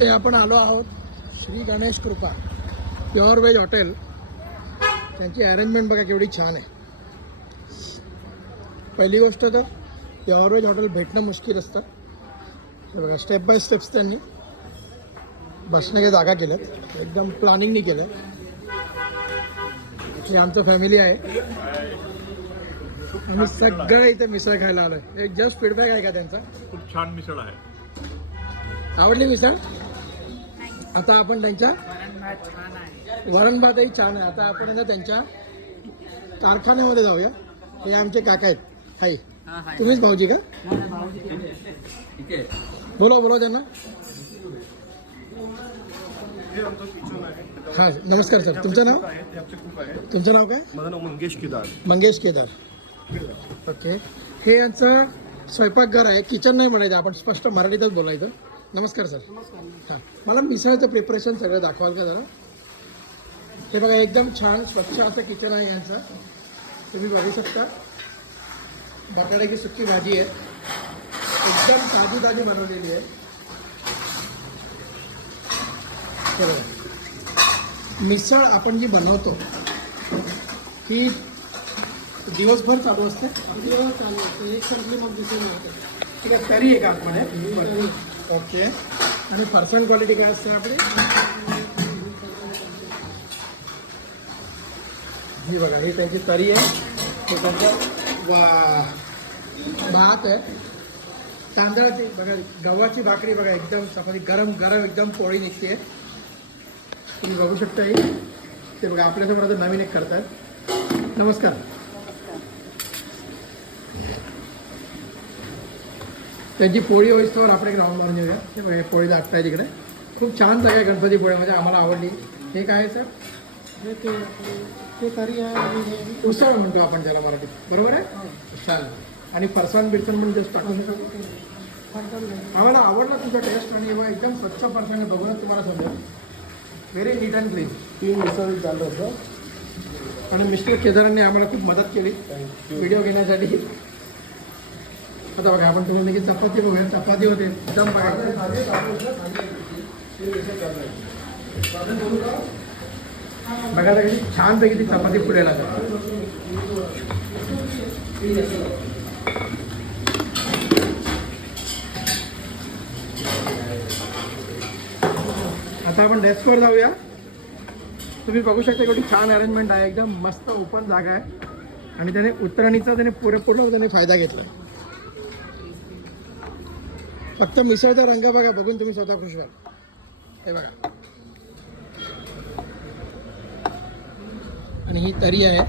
ते आपण आलो आहोत श्री गणेश कृपा प्युअर व्हेज हॉटेल. त्यांची अरेंजमेंट बघा केवढी छान आहे. पहिली गोष्ट तर प्युअर व्हेज हॉटेल भेटणं मुश्किल असतं. हे बघा स्टेप बाय स्टेप्स त्यांनी बसण्याच्या जागा केल्यात, एकदम प्लॅनिंगनी केलं. हे आमचं फॅमिली आहे. आम्ही सगळं इथे मिसळ खायला आलो आहे. एक जस्ट फीडबॅक आहे का त्यांचा? खूप छान मिसळ आहे. आवडली मिसळ? आता आपण त्यांच्या वरण भातही छान आहे. आता आपण ना त्यांच्या कारखान्यामध्ये जाऊया. हे आमचे काका आहेत. हाय, तुम्हीच भाऊजी का? बोला बोला त्यांना. हां नमस्कार सर, तुमचं नाव? तुमचं नाव काय? माझं नाव मंगेश केदार. मंगेश केदार. ओके. हे यांचं स्वयंपाकघर आहे, किचन नाही म्हणायचं, आपण स्पष्ट मराठीतच बोलायचं. नमस्कार सर. हां, मला मिसळचं प्रिपरेशन सगळं दाखवाल का जरा? हे बघा एकदम छान स्वच्छ असं किचन आहे यांचं. तुम्ही बघू शकता. बटाट्याची सुकी भाजी आहे, एकदम ताजी ताजी बनवलेली आहे. मिसळ आपण जी बनवतो ही दिवसभर चालू असते. दिवस चालू असते, एक संपली मग दुसरी होते. ठीक आहे, तरी आहे का आतमध्ये? ओके. आणि पर्सेंट क्वालिटी काय असते आपली? ही बघा, ही त्यांची तरी आहे. हे त्यांचं भात आहे, तांदळाची बघा, गव्हाची भाकरी बघा, एकदम चपाती गरम गरम एकदम पोळी निघते. तुम्ही बघू शकता. हे ते बघा आपल्यासमोर आता नवीन एक करतात. नमस्कार. त्यांची पोळी होईस्तोवर आपण एक राऊंड मारून येऊया. हे बघा पोळी दाखताय तिकडे. खूप छान जागा आहे गणपती पोळी, म्हणजे आम्हाला आवडली. हे काय आहे सर? ते तरी आहे आणि हे उसळ म्हणतो आपण त्याला मराठीत, बरोबर आहे? उसळ. आणि फरसाण बिरसाण पण जस्ट टाकून आम्हाला आवडला तुमचा टेस्ट. आणि एकदम स्वच्छ फरसाण बघूनच तुम्हाला समजेल. Very neat and clean. 3 मिसळ झालं होतं. आणि मिस्टर केदारांनी आम्हाला खूप मदत केली व्हिडिओ घेण्यासाठी. आता बघा आपण तुम्हाला की चपाती बघा, चपाती होते एकदम बघा. बघायला किती छानपैकी ती चपाती पुढे लागते. आता आपण डेस्कवर जाऊया. तुम्ही बघू शकता केवढी छान अरेंजमेंट आहे, एकदम मस्त ओपन जागा आहे. आणि त्याने उतरणीचा त्याने पुरेपूर्ण त्याने फायदा घेतला. फक्त मिसळचा रंग बघा, बघून तुम्ही स्वतः खुश व्हाल. हे बघा. आणि ही तरी आहे.